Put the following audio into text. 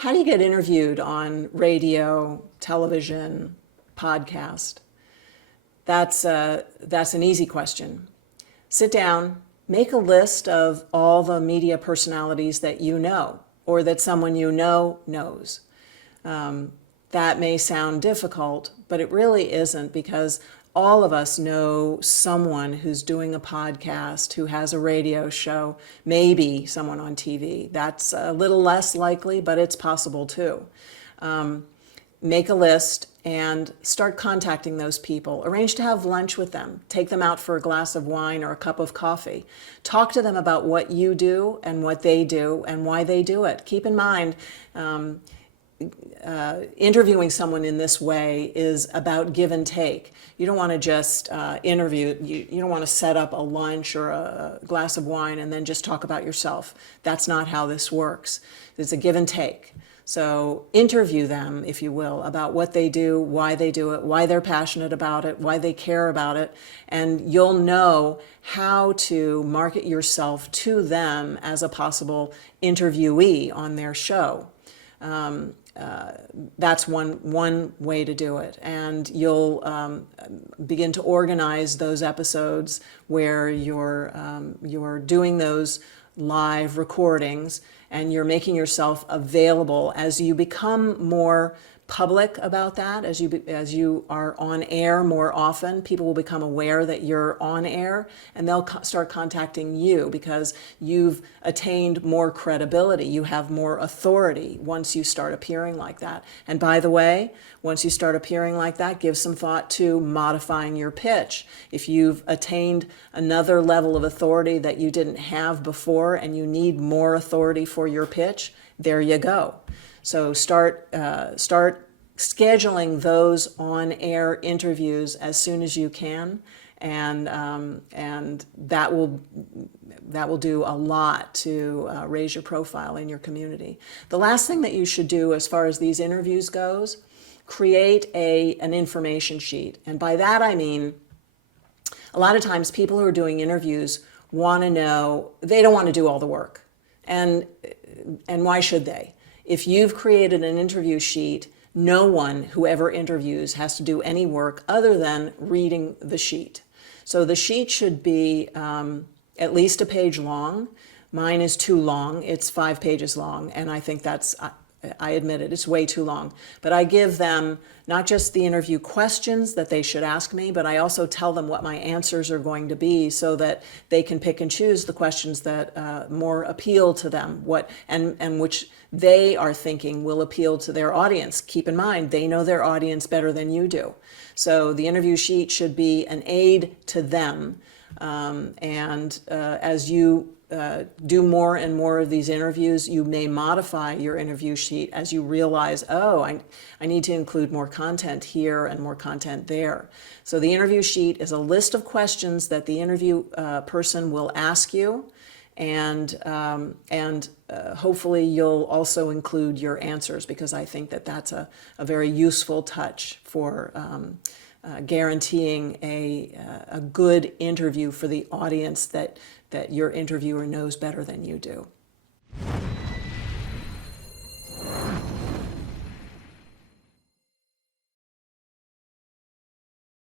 How do you get interviewed on radio, television, podcast? That's an easy question. Sit down, make a list of all the media personalities that you know or that someone you know knows. That may sound difficult, but it really isn't, because all of us know someone who's doing a podcast, who has a radio show, maybe someone on TV. That's a little less likely, but it's possible too. Make a list and start contacting those people. Arrange to have lunch with them. Take them out for a glass of wine or a cup of coffee. Talk to them about what you do and what they do and why they do it. Keep in mind, interviewing someone in this way is about give and take. You don't want to just interview, you don't want to set up a lunch or a glass of wine and then just talk about yourself. That's not how this works. It's a give and take. So interview them, if you will, about what they do, why they do it, why they're passionate about it, why they care about it, and you'll know how to market yourself to them as a possible interviewee on their show. That's one way to do it, and you'll begin to organize those episodes where you're doing those live recordings and you're making yourself available. As you become more public about that, as you are on air more often, people will become aware that you're on air, and they'll start contacting you because you've attained more credibility. You have more authority once you start appearing like that. And by the way, once you start appearing like that, give some thought to modifying your pitch. If you've attained another level of authority that you didn't have before and you need more authority for your pitch, there you go. So start scheduling those on-air interviews as soon as you can, and that will do a lot to raise your profile in your community. The last thing that you should do as far as these interviews goes, create an information sheet. And by that I mean, a lot of times people who are doing interviews want to know, they don't want to do all the work. And why should they? If you've created an interview sheet, no one who ever interviews has to do any work other than reading the sheet. So the sheet should be at least a page long. Mine is too long. It's 5 pages long, and I think I admit it, it's way too long. But I give them not just the interview questions that they should ask me, but I also tell them what my answers are going to be so that they can pick and choose the questions that more appeal to them, and which they are thinking will appeal to their audience. Keep in mind, they know their audience better than you do. So the interview sheet should be an aid to them. As you do more and more of these interviews, you may modify your interview sheet as you realize, oh, I need to include more content here and more content there. So the interview sheet is a list of questions that the interview person will ask you, and hopefully you'll also include your answers, because I think that that's a very useful touch for guaranteeing a good interview for the audience that your interviewer knows better than you do.